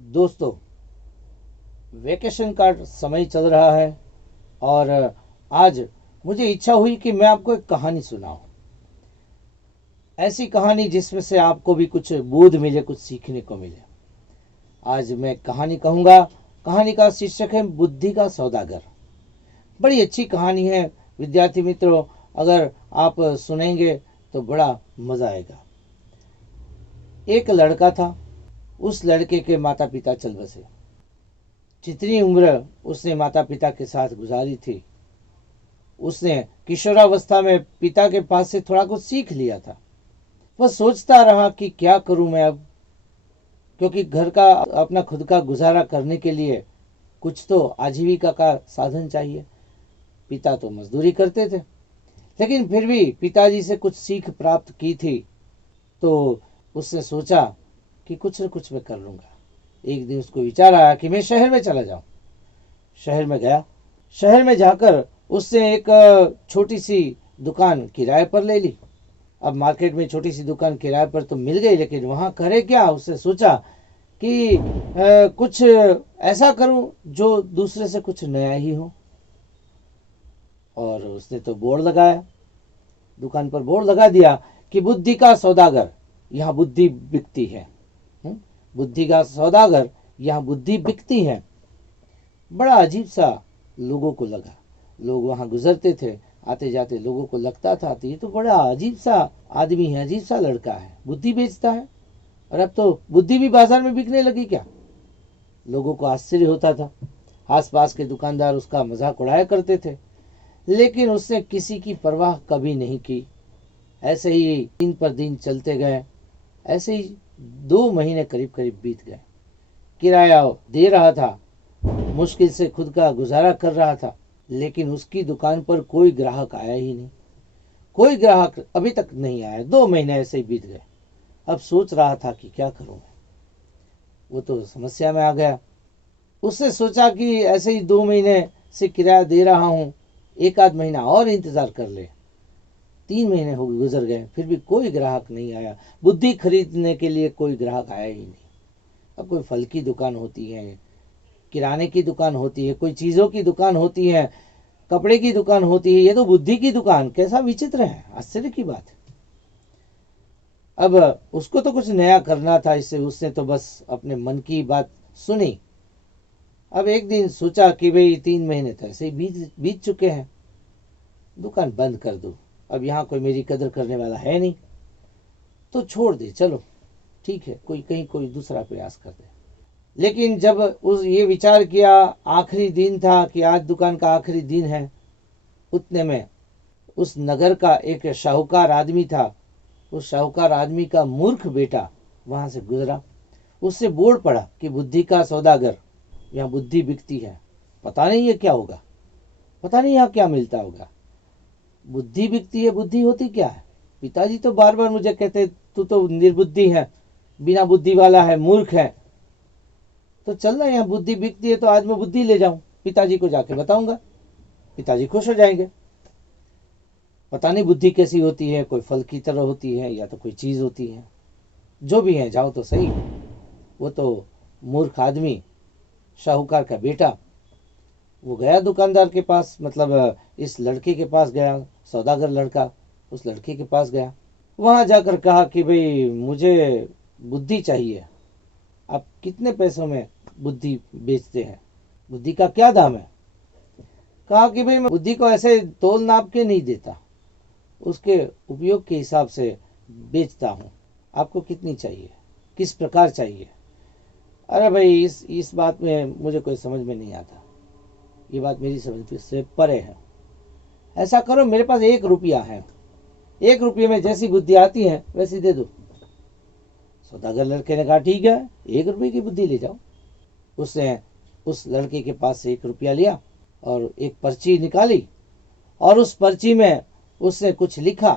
दोस्तों, वेकेशन का समय चल रहा है और आज मुझे इच्छा हुई कि मैं आपको एक कहानी सुनाऊं। ऐसी कहानी जिसमें से आपको भी कुछ बोध मिले, कुछ सीखने को मिले। आज मैं कहानी कहूँगा। कहानी का शीर्षक है बुद्धि का सौदागर। बड़ी अच्छी कहानी है विद्यार्थी मित्रों, अगर आप सुनेंगे तो बड़ा मज़ा आएगा। एक लड़का था, उस लड़के के माता पिता चल बसे। जितनी उम्र उसने माता पिता के साथ गुजारी थी, उसने किशोरावस्था में पिता के पास से थोड़ा कुछ सीख लिया था। वह सोचता रहा कि क्या करूं मैं अब, क्योंकि घर का अपना खुद का गुजारा करने के लिए कुछ तो आजीविका का साधन चाहिए। पिता तो मजदूरी करते थे, लेकिन फिर भी पिताजी से कुछ सीख प्राप्त की थी, तो उसने सोचा कि कुछ न कुछ मैं कर लूँगा। एक दिन उसको विचार आया कि मैं शहर में चला जाऊं। शहर में गया। शहर में जाकर उसने एक छोटी सी दुकान किराए पर ले ली। अब मार्केट में छोटी सी दुकान किराए पर तो मिल गई, लेकिन वहाँ करे क्या। उसने सोचा कि कुछ ऐसा करूं जो दूसरे से कुछ नया ही हो। और उसने तो बोर्ड लगाया, दुकान पर बोर्ड लगा दिया कि बुद्धि का सौदागर, यहाँ बुद्धि बिकती है। बुद्धि का सौदागर, यहाँ बुद्धि बिकती है। बड़ा अजीब सा लोगों को लगा। लोग वहाँ गुजरते थे, आते जाते लोगों को लगता था तो ये तो बड़ा अजीब सा आदमी है, अजीब सा लड़का है, बुद्धि बेचता है। और अब तो बुद्धि भी बाजार में बिकने लगी क्या। लोगों को आश्चर्य होता था। आसपास के दुकानदार उसका मजाक उड़ाया करते थे, लेकिन उसने किसी की परवाह कभी नहीं की। ऐसे ही दिन पर दिन चलते गए। ऐसे ही 2 महीने करीब करीब बीत गए। किराया दे रहा था, मुश्किल से खुद का गुजारा कर रहा था, लेकिन उसकी दुकान पर कोई ग्राहक आया ही नहीं। कोई ग्राहक अभी तक नहीं आया। 2 महीने ऐसे ही बीत गए। अब सोच रहा था कि क्या करूं मैं। वो तो समस्या में आ गया। उसने सोचा कि ऐसे ही 2 महीने से किराया दे रहा हूं, एक आध महीना और इंतजार कर ले। 3 महीने हो गुजर गए, फिर भी कोई ग्राहक नहीं आया। बुद्धि खरीदने के लिए कोई ग्राहक आया ही नहीं। अब कोई फल की दुकान होती है, किराने की दुकान होती है, कोई चीज़ों की दुकान होती है, कपड़े की दुकान होती है, ये तो बुद्धि की दुकान। कैसा विचित्र है, आश्चर्य की बात है। अब उसको तो कुछ नया करना था, इससे उसने तो बस अपने मन की बात सुनी। अब एक दिन सोचा कि भाई 3 महीने तो ऐसे ही बीत बीत चुके हैं, दुकान बंद कर दूं। अब यहाँ कोई मेरी कदर करने वाला है नहीं, तो छोड़ दे, चलो ठीक है, कोई कहीं कोई दूसरा प्रयास कर दे। लेकिन जब उस ये विचार किया, आखिरी दिन था कि आज दुकान का आखिरी दिन है, उतने में उस नगर का एक शाहूकार आदमी था। उस शाहूकार आदमी का मूर्ख बेटा वहां से गुजरा। उससे बोर्ड पड़ा कि बुद्धि का सौदागर, यहाँ बुद्धि बिकती है। पता नहीं ये क्या होगा, पता नहीं यहाँ क्या मिलता होगा। बुद्धि बिकती है, बुद्धि होती क्या है। पिताजी तो बार बार मुझे कहते तू तो निर्बुद्धि है, बिना बुद्धि वाला है, मूर्ख है। तो चल ना, यहाँ बुद्धि बिकती है तो आज मैं बुद्धि ले जाऊं, पिताजी को जाके बताऊंगा, पिताजी खुश हो जाएंगे। पता नहीं बुद्धि कैसी होती है, कोई फल की तरह होती है या तो कोई चीज होती है। जो भी है, जाओ तो सही। वो तो मूर्ख आदमी, शाहूकार का बेटा, वो गया दुकानदार के पास, मतलब इस लड़के के पास गया। सौदागर लड़का उस लड़के के पास गया। वहां जाकर कहा कि भाई मुझे बुद्धि चाहिए। आप कितने पैसों में बुद्धि बेचते हैं, बुद्धि का क्या दाम है। कहा कि भाई मैं बुद्धि को ऐसे तोल नाप के नहीं देता, उसके उपयोग के हिसाब से बेचता हूँ। आपको कितनी चाहिए, किस प्रकार चाहिए। अरे भाई इस बात में मुझे कोई समझ में नहीं आता, ये बात मेरी समझ से परे है। ऐसा करो, मेरे पास 1 रुपया है, 1 रुपये में जैसी बुद्धि आती है वैसी दे दो। सौदागर लड़के ने कहा ठीक है, 1 रुपये की बुद्धि ले जाओ। उसने उस लड़के के पास से 1 रुपया लिया और एक पर्ची निकाली, और उस पर्ची में उसने कुछ लिखा।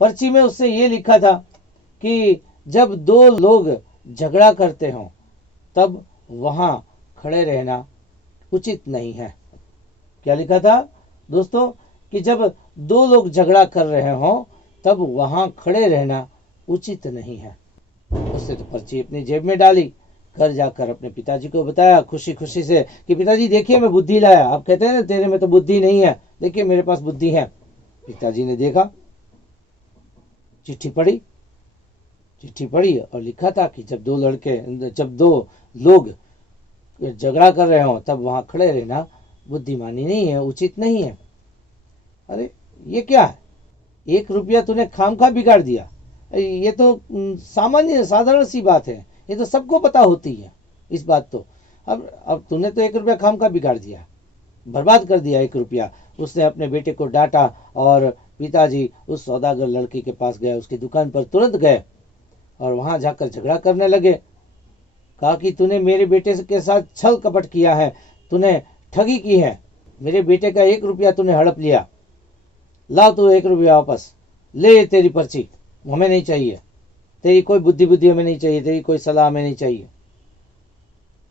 पर्ची में उसने ये लिखा था कि जब 2 लोग झगड़ा करते हों तब वहां खड़े रहना उचित नहीं है। क्या लिखा था दोस्तों, कि जब 2 लोग झगड़ा कर रहे हों तब वहां खड़े रहना उचित नहीं है। उसने तो पर्ची अपनी जेब में डाली, घर जाकर अपने पिताजी को बताया खुशी खुशी से कि पिताजी देखिए मैं बुद्धि लाया। आप कहते हैं ना तेरे में तो बुद्धि नहीं है, देखिए मेरे पास बुद्धि है। पिताजी ने देखा, चिट्ठी पढ़ी और लिखा था कि जब दो लोग झगड़ा कर रहे हो तब वहां खड़े रहना बुद्धिमानी नहीं है, उचित नहीं है। अरे ये क्या है, 1 रुपया तूने खामखा बिगाड़ दिया। ये तो सामान्य साधारण सी बात है, ये तो सबको पता होती है इस बात। तो अब तूने तो 1 रुपया खामखा बिगाड़ दिया, बर्बाद कर दिया 1 रुपया। उसने अपने बेटे को डांटा और पिताजी उस सौदागर लड़के के पास गए, उसकी दुकान पर तुरंत गए और वहां जाकर झगड़ा करने लगे। कहा कि तूने मेरे बेटे के साथ छल कपट किया है, तूने ठगी की है, मेरे बेटे का 1 रुपया तूने हड़प लिया, लाओ तू 1 रुपया वापस ले, तेरी पर्ची हमें नहीं चाहिए, तेरी कोई बुद्धि हमें नहीं चाहिए, तेरी कोई सलाह हमें नहीं चाहिए।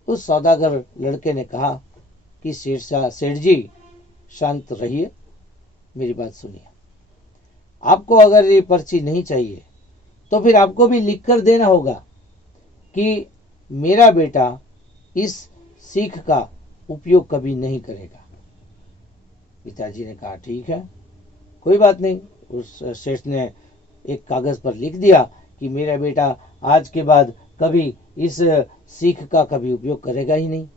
उस सौदागर लड़के ने कहा कि सेठ जी शांत रहिए, मेरी बात सुनिए। आपको अगर ये पर्ची नहीं चाहिए तो फिर आपको भी लिख कर देना होगा कि मेरा बेटा इस सीख का उपयोग कभी नहीं करेगा। पिताजी ने कहा ठीक है, कोई बात नहीं। उस सेठ ने एक कागज पर लिख दिया कि मेरा बेटा आज के बाद कभी इस सीख का कभी उपयोग करेगा ही नहीं।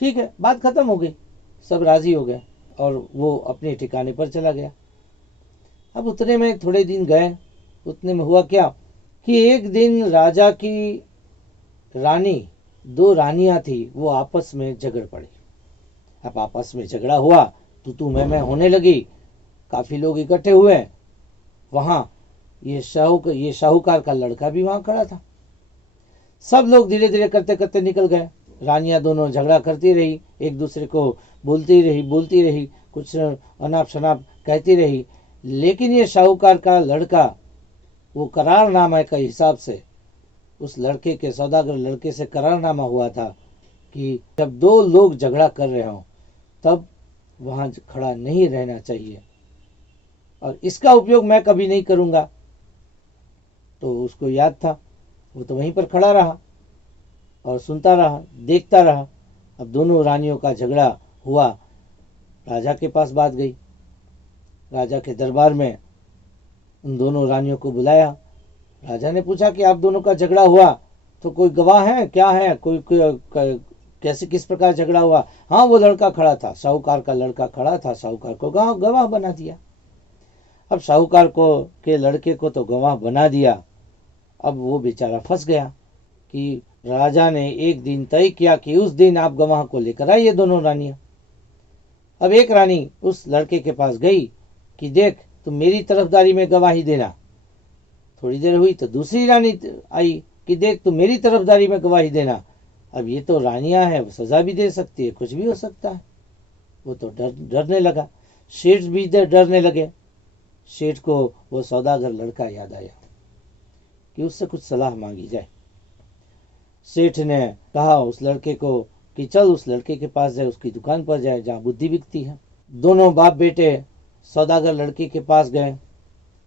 ठीक है, बात खत्म हो गई, सब राजी हो गए और वो अपने ठिकाने पर चला गया। अब उतने में थोड़े दिन गए, उतने में हुआ क्या कि एक दिन राजा की रानी, 2 रानियां थी, वो आपस में झगड़ पड़ी। अब आपस में झगड़ा हुआ, तू मैं होने लगी, काफी लोग इकट्ठे हुए। वहां ये शाहूकार का लड़का भी वहां खड़ा था। सब लोग धीरे धीरे करते करते निकल गए। रानियां दोनों झगड़ा करती रही, एक दूसरे को बोलती रही, कुछ अनाप शनाप कहती रही। लेकिन ये शाहूकार का लड़का, वो करारनामा के हिसाब से उस लड़के के, सौदागर लड़के से करारनामा हुआ था कि जब 2 लोग झगड़ा कर रहे हो तब वहां खड़ा नहीं रहना चाहिए और इसका उपयोग मैं कभी नहीं करूंगा। तो उसको याद था, वो तो वहीं पर खड़ा रहा और सुनता रहा, देखता रहा। अब दोनों रानियों का झगड़ा हुआ, राजा के पास बात गई। राजा के दरबार में उन दोनों रानियों को बुलाया। राजा ने पूछा कि आप दोनों का झगड़ा हुआ तो कोई गवाह है, क्या है, कैसे किस प्रकार झगड़ा हुआ? हाँ, वो लड़का खड़ा था, साहूकार का लड़का खड़ा था, साहूकार को गवाह बना दिया। अब साहूकार को के लड़के को तो गवाह बना दिया। अब वो बेचारा फंस गया कि राजा ने एक दिन तय किया कि उस दिन आप गवाह को लेकर आइए, दोनों रानियां। अब एक रानी उस लड़के के पास गई कि देख, तुम मेरी तरफदारी में गवाही देना। थोड़ी देर हुई तो दूसरी रानी आई कि देख, तुम मेरी तरफदारी में गवाही देना। अब ये तो रानियां हैं, वो सजा भी दे सकती है, कुछ भी हो सकता है। वो तो डरने लगा, सेठ भी डरने लगे। सेठ को वो सौदागर लड़का याद आया कि उससे कुछ सलाह मांगी जाए। सेठ ने कहा उस लड़के को कि चल उस लड़के के पास जाए, उसकी दुकान पर जाए जहाँ बुद्धि बिकती है। दोनों बाप बेटे सौदागर लड़के के पास गए,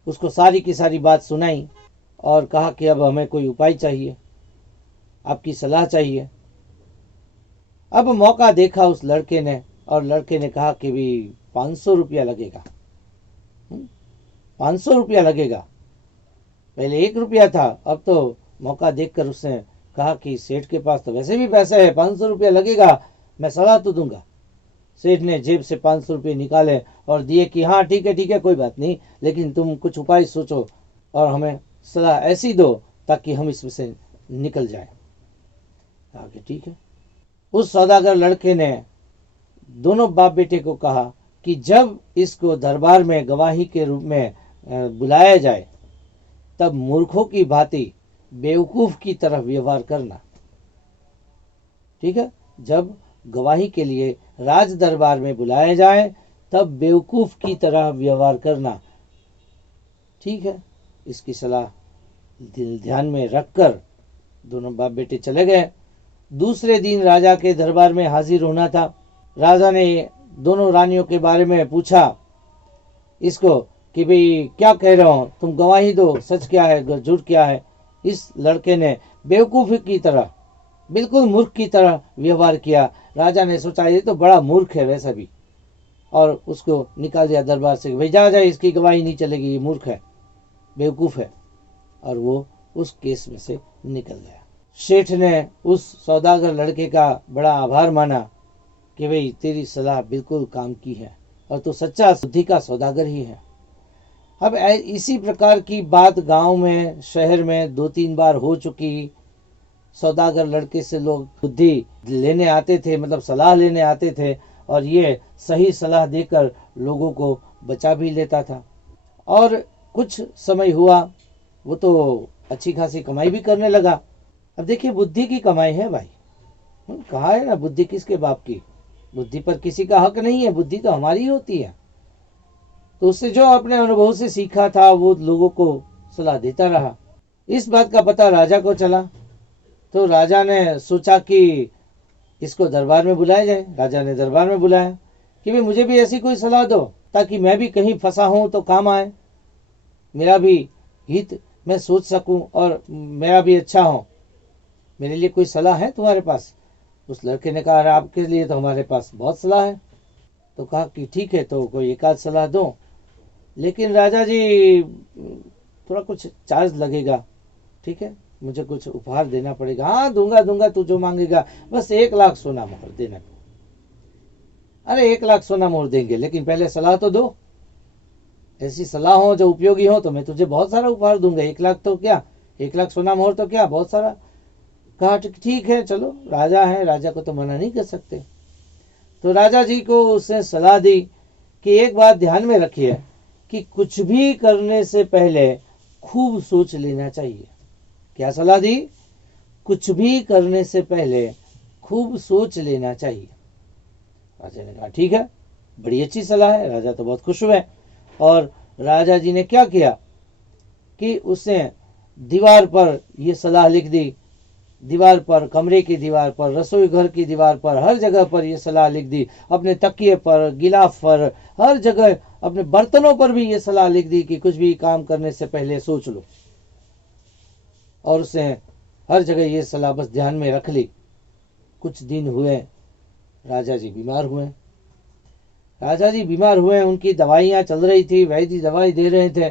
उसको सारी की सारी बात सुनाई और कहा कि अब हमें कोई उपाय चाहिए, आपकी सलाह चाहिए। अब मौका देखा उस लड़के ने और लड़के ने कहा कि भी 500 रुपया लगेगा। 500 रुपया लगेगा, पहले 1 रुपया था, अब तो मौका देखकर उसने कहा कि सेठ के पास तो वैसे भी पैसे है, 500 रुपया लगेगा, मैं सलाह तो दूंगा। सेठ ने जेब से 500 रुपये निकाले और दिए कि हाँ ठीक है, कोई बात नहीं, लेकिन तुम कुछ उपाय सोचो और हमें सलाह ऐसी दो ताकि हम इसमें से निकल जाएं। आगे ठीक है। उस सौदागर लड़के ने दोनों बाप बेटे को कहा कि जब इसको दरबार में गवाही के रूप में बुलाया जाए तब मूर्खों की भांति बेवकूफ की तरह व्यवहार करना। ठीक है, जब गवाही के लिए राज दरबार में बुलाया जाए तब बेवकूफ की तरह व्यवहार करना। ठीक है, इसकी सलाह ध्यान में रखकर दोनों बाप बेटे चले गए। दूसरे दिन राजा के दरबार में हाजिर होना था। राजा ने दोनों रानियों के बारे में पूछा इसको कि भाई क्या कह रहे हो, तुम गवाही दो, सच क्या है झूठ क्या है। इस लड़के ने बेवकूफ़ी की तरह बिल्कुल मूर्ख की तरह व्यवहार किया। राजा ने सोचा ये तो बड़ा मूर्ख है वैसा भी, और उसको निकाल दिया दरबार से, भाई जा जा, इसकी गवाही नहीं चलेगी, ये मूर्ख है, बेवकूफ़ है। और वो उस केस में से निकल गया। सेठ ने उस सौदागर लड़के का बड़ा आभार माना कि भाई तेरी सलाह बिल्कुल काम की है और तू सच्चा बुद्धि का सौदागर ही है। अब इसी प्रकार की बात गांव में, शहर में 2-3 बार हो चुकी। सौदागर लड़के से लोग बुद्धि लेने आते थे, मतलब सलाह लेने आते थे, और ये सही सलाह देकर लोगों को बचा भी लेता था। और कुछ समय हुआ, वो तो अच्छी खासी कमाई भी करने लगा। अब देखिए बुद्धि की कमाई है भाई, कहा है ना, बुद्धि किसके बाप की, बुद्धि पर किसी का हक नहीं है, बुद्धि तो हमारी होती है। तो उससे जो अपने अनुभव से सीखा था वो लोगों को सलाह देता रहा। इस बात का पता राजा को चला, तो राजा ने सोचा कि इसको दरबार में बुलाया जाए। राजा ने दरबार में बुलाया कि भाई मुझे भी ऐसी कोई सलाह दो ताकि मैं भी कहीं फंसा हूं तो काम आए, मेरा भी हित मैं सोच सकूं और मेरा भी अच्छा हो, मेरे लिए कोई सलाह है तुम्हारे पास? उस लड़के ने कहा आपके लिए तो हमारे पास बहुत सलाह है। तो कहा कि ठीक है, तो कोई एक आध सलाह दो, लेकिन राजा जी थोड़ा कुछ चार्ज लगेगा, ठीक है, मुझे कुछ उपहार देना पड़ेगा। हाँ दूंगा दूंगा, तू जो मांगेगा, बस 1 लाख सोना मोहर देना। अरे 1 लाख सोना मोहर देंगे, लेकिन पहले सलाह तो दो, ऐसी सलाह हो जो उपयोगी हो तो मैं तुझे बहुत सारा उपहार दूंगा। 1 लाख तो क्या, 1 लाख सोना मोहर तो क्या, बहुत सारा। कहा ठीक है, चलो राजा है, राजा को तो मना नहीं कर सकते। तो राजा जी को उसने सलाह दी कि एक बात ध्यान में रखिए कि कुछ भी करने से पहले खूब सोच लेना चाहिए। क्या सलाह दी? कुछ भी करने से पहले खूब सोच लेना चाहिए। राजा ने कहा ठीक है, बड़ी अच्छी सलाह है। राजा तो बहुत खुश हुए, और राजा जी ने क्या किया कि उसने दीवार पर यह सलाह लिख दी। दीवार पर, कमरे की दीवार पर, रसोई घर की दीवार पर, हर जगह पर यह सलाह लिख दी। अपने तकिए पर, गिलाफ पर, हर जगह, अपने बर्तनों पर भी यह सलाह लिख दी कि कुछ भी काम करने से पहले सोच लो। और उसने हर जगह ये सलाह बस ध्यान में रख ली। कुछ दिन हुए, राजा जी बीमार हुए। राजा जी बीमार हुए, उनकी दवाइयाँ चल रही थी, वैद्य दवाई दे रहे थे।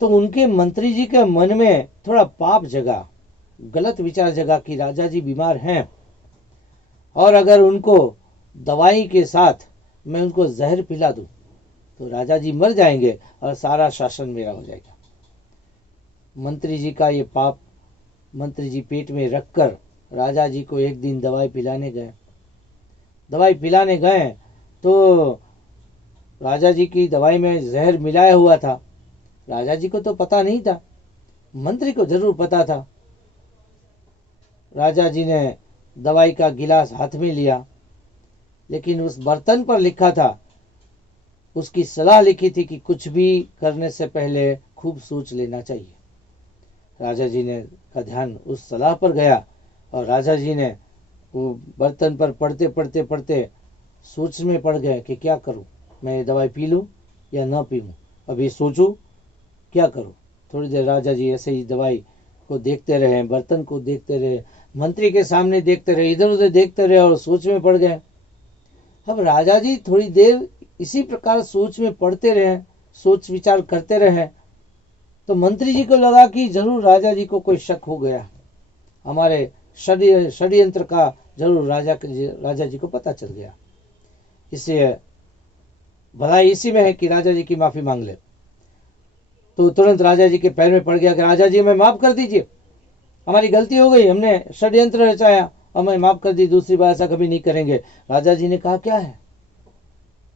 तो उनके मंत्री जी के मन में थोड़ा पाप जगा, गलत विचार जगा कि राजा जी बीमार हैं, और अगर उनको दवाई के साथ मैं उनको जहर पिला दूं तो राजा जी मर जाएंगे और सारा शासन मेरा हो जाएगा। मंत्री जी का ये पाप मंत्री जी पेट में रखकर राजा जी को एक दिन दवाई पिलाने गए। दवाई पिलाने गए तो राजा जी की दवाई में जहर मिलाया हुआ था। राजा जी को तो पता नहीं था, मंत्री को जरूर पता था। राजा जी ने दवाई का गिलास हाथ में लिया, लेकिन उस बर्तन पर लिखा था, उसकी सलाह लिखी थी कि कुछ भी करने से पहले खूब सोच लेना चाहिए। राजा जी ने का ध्यान उस सलाह पर गया, और राजा जी ने वो बर्तन पर पढ़ते पढ़ते पढ़ते सोच में पड़ गए कि क्या करूं, मैं ये दवाई पी लूं या ना पी लूं, अभी सोचूं क्या करूं। थोड़ी देर राजा जी ऐसे ही दवाई को देखते रहे, बर्तन को देखते रहे, मंत्री के सामने देखते रहे, इधर उधर देखते रहे, और सोच में पड़ गए। अब राजा जी थोड़ी देर इसी प्रकार सोच में पड़ते रहे, सोच विचार करते रहे, तो मंत्री जी को लगा कि जरूर राजा जी को कोई शक हो गया, हमारे षड्यंत्र का जरूर राजा जी को पता चल गया। इसलिए भलाई इसी में है कि राजा जी की माफी मांग ले। तो तुरंत राजा जी के पैर में पड़ गया कि राजा जी हमें माफ कर दीजिए, हमारी गलती हो गई, हमने षड्यंत्र रचाया, हमें माफ कर दी, दूसरी बार ऐसा कभी नहीं करेंगे। राजा जी ने कहा क्या है?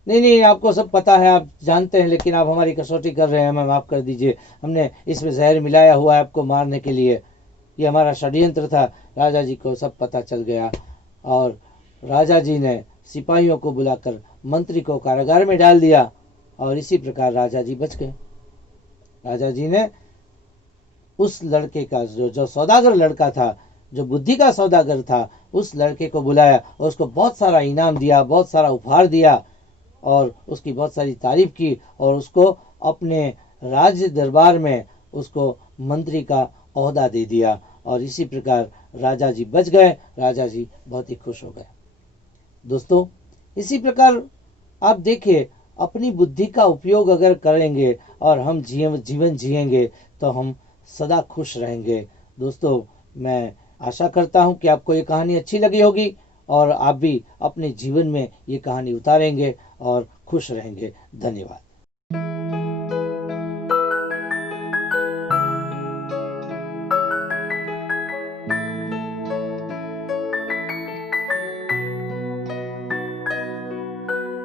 नहीं नहीं, आपको सब पता है, आप जानते हैं, लेकिन आप हमारी कसौटी कर रहे हैं, हमें माफ कर दीजिए, हमने इसमें जहर मिलाया हुआ है आपको मारने के लिए, ये हमारा षड्यंत्र था। राजा जी को सब पता चल गया, और राजा जी ने सिपाहियों को बुलाकर मंत्री को कारागार में डाल दिया, और इसी प्रकार राजा जी बच गए। राजा जी ने उस लड़के का जो सौदागर लड़का था, जो बुद्धि का सौदागर था, उस लड़के को बुलाया और उसको बहुत सारा इनाम दिया, बहुत सारा उपहार दिया, और उसकी बहुत सारी तारीफ की, और उसको अपने राज्य दरबार में उसको मंत्री का ओहदा दे दिया। और इसी प्रकार राजा जी बच गए, राजा जी बहुत ही खुश हो गए। दोस्तों, इसी प्रकार आप देखिए, अपनी बुद्धि का उपयोग अगर करेंगे और हम जीवन जिएंगे तो हम सदा खुश रहेंगे। दोस्तों, मैं आशा करता हूं कि आपको ये कहानी अच्छी लगी होगी और आप भी अपने जीवन में ये कहानी उतारेंगे और खुश रहेंगे। धन्यवाद।